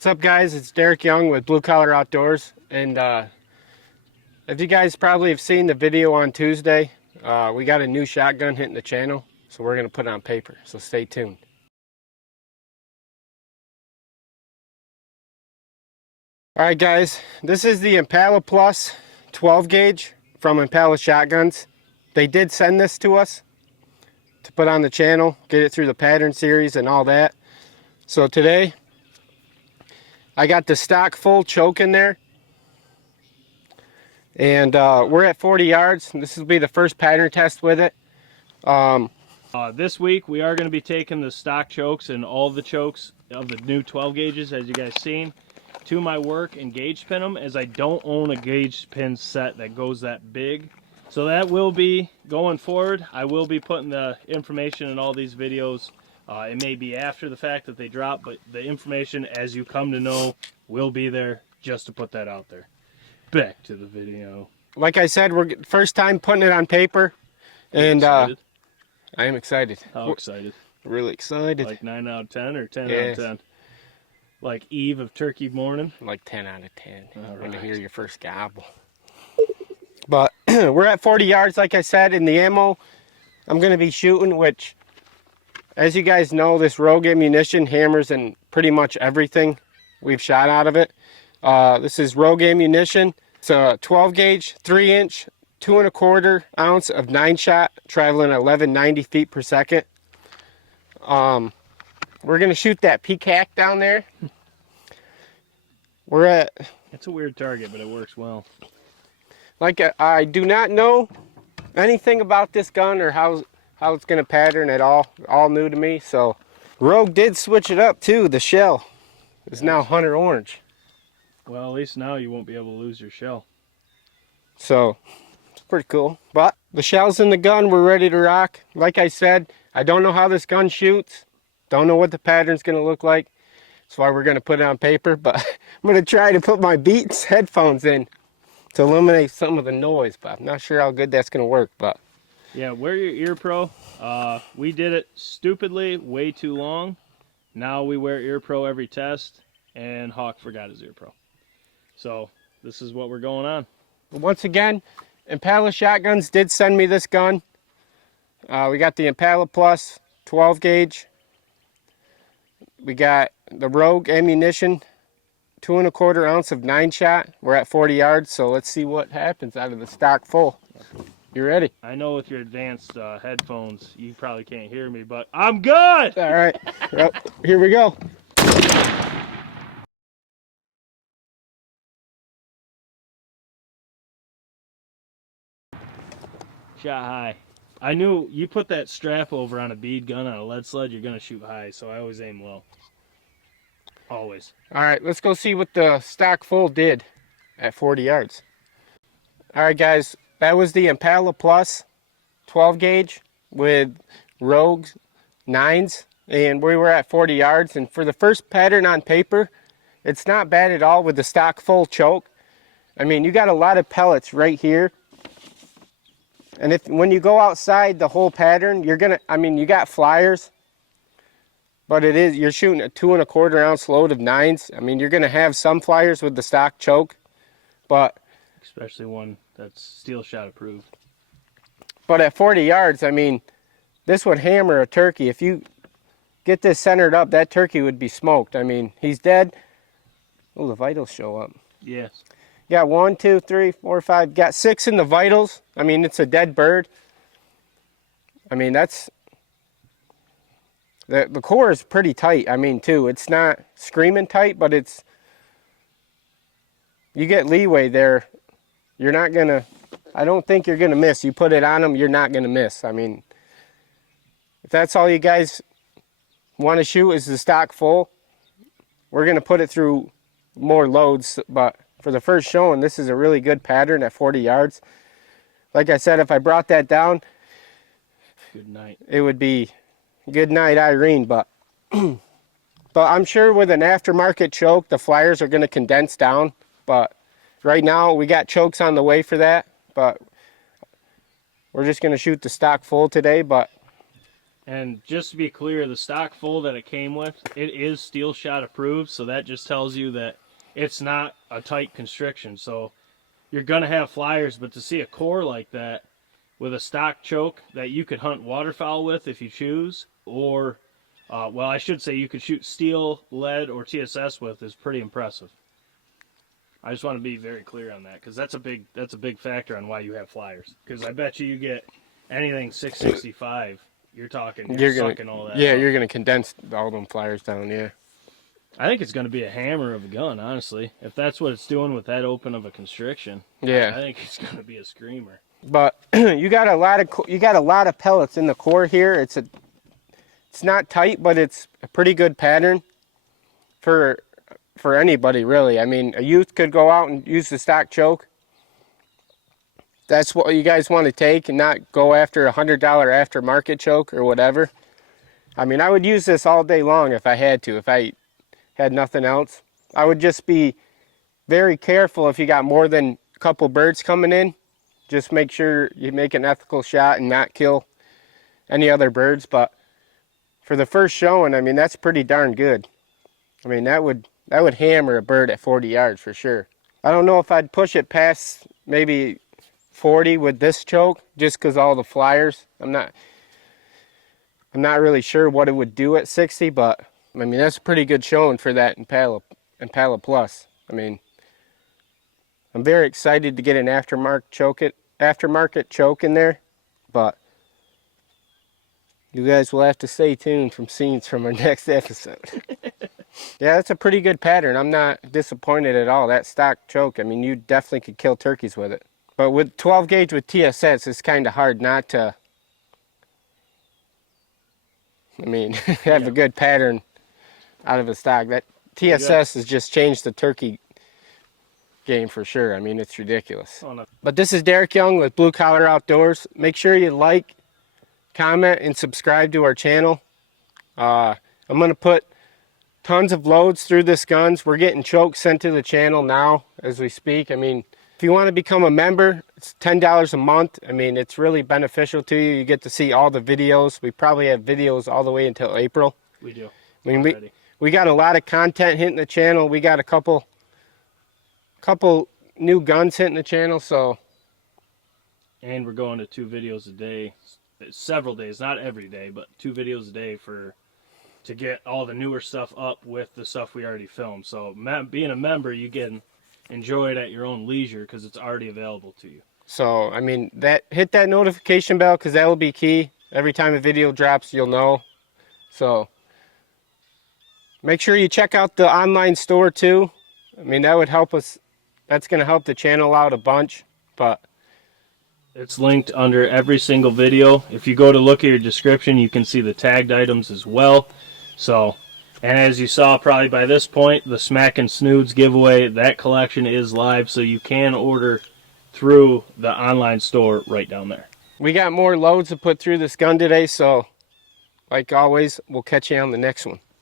What's up, guys? It's Derek Young with Blue Collar Outdoors, and if you guys probably have seen the video on Tuesday, we got a new shotgun hitting the channel, so we're going to put it on paper, so stay tuned. Alright guys, this is the Impala Plus 12 gauge from Impala Shotguns. They did send this to us to put on the channel, get it through the pattern series and all that. So today, I got the stock full choke in there, and we're at 40 yards. This will be the first pattern test with it. This week we are going to be taking the stock chokes and all the chokes of the new 12 gauges, as you guys seen, to my work and gauge pin them, as I don't own a gauge pin set that goes that big. So that will be going forward. I will be putting the information in all these videos. It may be after the fact that they drop, but the information, as you come to know, will be there, just to put that out there. Back to the video. Like I said, we're first time putting it on paper, and I am excited. How excited? Really excited. Like 9 out of 10 or 10 Yes. out of 10? Like eve of turkey morning? Like 10 out of 10 when you right. hear your first gobble. But we're at 40 yards, like I said, in the ammo I'm going to be shooting, which, as you guys know, this Rogue ammunition hammers in pretty much everything we've shot out of it. This is Rogue ammunition. It's a 12 gauge, 3 inch, 2 1/4 ounce of 9-shot, traveling at 1190 feet per second. We're going to shoot that peacock down there. We're at... It's a weird target, but it works well. Like, I do not know anything about this gun or how it's going to pattern at all new to me. So Rogue did switch it up too. The shell is now Hunter Orange. Well, at least now you won't be able to lose your shell. So it's pretty cool. But the shell's in the gun. We're ready to rock. Like I said, I don't know how this gun shoots. Don't know what the pattern's going to look like. That's why we're going to put it on paper. But I'm going to try to put my Beats headphones in to eliminate some of the noise. But I'm not sure how good that's going to work. But yeah, wear your ear pro. We did it stupidly way too long. Now we wear ear pro every test, and Hawk forgot his ear pro. So this is what we're going on. Once again, Impala Shotguns did send me this gun. We got the Impala Plus 12 gauge. We got the Rogue ammunition, 2 1/4 ounce of 9-shot. We're at 40 yards, so let's see what happens out of the stock full. You ready? I know with your advanced headphones, you probably can't hear me, but I'm good! All right, well, here we go. Shot high. I knew you put that strap over on a bead gun on a lead sled, you're going to shoot high, so I always aim low. Always. All right, let's go see what the stock full did at 40 yards. All right, guys, that was the Impala Plus 12 gauge with Rogue 9s, and we were at 40 yards. And for the first pattern on paper, it's not bad at all with the stock full choke. I mean, you got a lot of pellets right here. And when you go outside the whole pattern, you're gonna, I mean, you got flyers, but you're shooting a 2 1/4 ounce load of 9s. I mean, you're gonna have some flyers with the stock choke, but especially one that's steel shot approved. But at 40 yards, I mean, this would hammer a turkey. If you get this centered up, that turkey would be smoked. I mean, he's dead. Oh, the vitals show up. Yes. Got 1, 2, 3, 4, 5. Got 6 in the vitals. I mean, it's a dead bird. I mean, that's... The core is pretty tight, I mean, too. It's not screaming tight, but it's... You get leeway there. You're not going to... I don't think you're going to miss. You put it on them, you're not going to miss. I mean, if that's all you guys want to shoot is the stock full, we're going to put it through more loads, but... For the first showing, this is a really good pattern at 40 yards. Like I said, if I brought that down, good night. It would be good night, Irene. But I'm sure with an aftermarket choke, the flyers are going to condense down. But right now, we got chokes on the way for that. But we're just going to shoot the stock full today. But And just to be clear, the stock full that it came with, it is steel shot approved, so that just tells you that it's not a tight constriction. So you're going to have flyers, but to see a core like that with a stock choke that you could hunt waterfowl with if you choose, or, well, I should say you could shoot steel, lead, or TSS with is pretty impressive. I just want to be very clear on that, because that's a big factor on why you have flyers. Because I bet you get anything 665, you're sucking all that. Yeah, up. you're gonna condense all them flyers down. Yeah. I think it's going to be a hammer of a gun, honestly. If that's what it's doing with that open of a constriction, Yeah. I think it's going to be a screamer. But you got a lot of pellets in the core here. It's not tight, but it's a pretty good pattern for anybody really. I mean, a youth could go out and use the stock choke. That's what you guys want to take, and not go after a $100 aftermarket choke or whatever. I mean, I would use this all day long if I had to. If I had nothing else, I would just be very careful if you got more than a couple birds coming in. Just make sure you make an ethical shot and not kill any other birds. But for the first showing, I mean, that's pretty darn good. I mean, that would hammer a bird at 40 yards for sure. I don't know if I'd push it past maybe 40 with this choke, just because all the flyers. I'm not really sure what it would do at 60, but I mean, that's a pretty good showing for that Impala Plus. I mean, I'm very excited to get an aftermarket choke in there, but you guys will have to stay tuned from scenes from our next episode. Yeah, that's a pretty good pattern. I'm not disappointed at all. That stock choke, I mean, you definitely could kill turkeys with it. But with 12 gauge with TSS, it's kind of hard not to, I mean, have a good pattern out of a stock. That TSS has just changed the turkey game for sure. I mean, it's ridiculous. Oh, no. But this is Derek Young with Blue Collar Outdoors. Make sure you like, comment, and subscribe to our channel. I'm going to put tons of loads through this guns. We're getting chokes sent to the channel now as we speak. I mean, if you want to become a member, it's $10 a month. I mean, it's really beneficial to you. You get to see all the videos. We probably have videos all the way until April. We do. I mean, we got a lot of content hitting the channel. We got a couple new guns hitting the channel, so. And we're going to 2 videos a day, several days, not every day, but 2 videos a day to get all the newer stuff up with the stuff we already filmed. So being a member, you can enjoy it at your own leisure because it's already available to you. So, I mean, hit that notification bell, because that will be key. Every time a video drops, you'll know. So make sure you check out the online store too. I mean, that would help us. That's going to help the channel out a bunch. But it's linked under every single video. If you go to look at your description, you can see the tagged items as well. So, and as you saw probably by this point, the Smack and Snoods giveaway, that collection is live, so you can order through the online store right down there. we got more loads to put through this gun today, so like always, we'll catch you on the next one.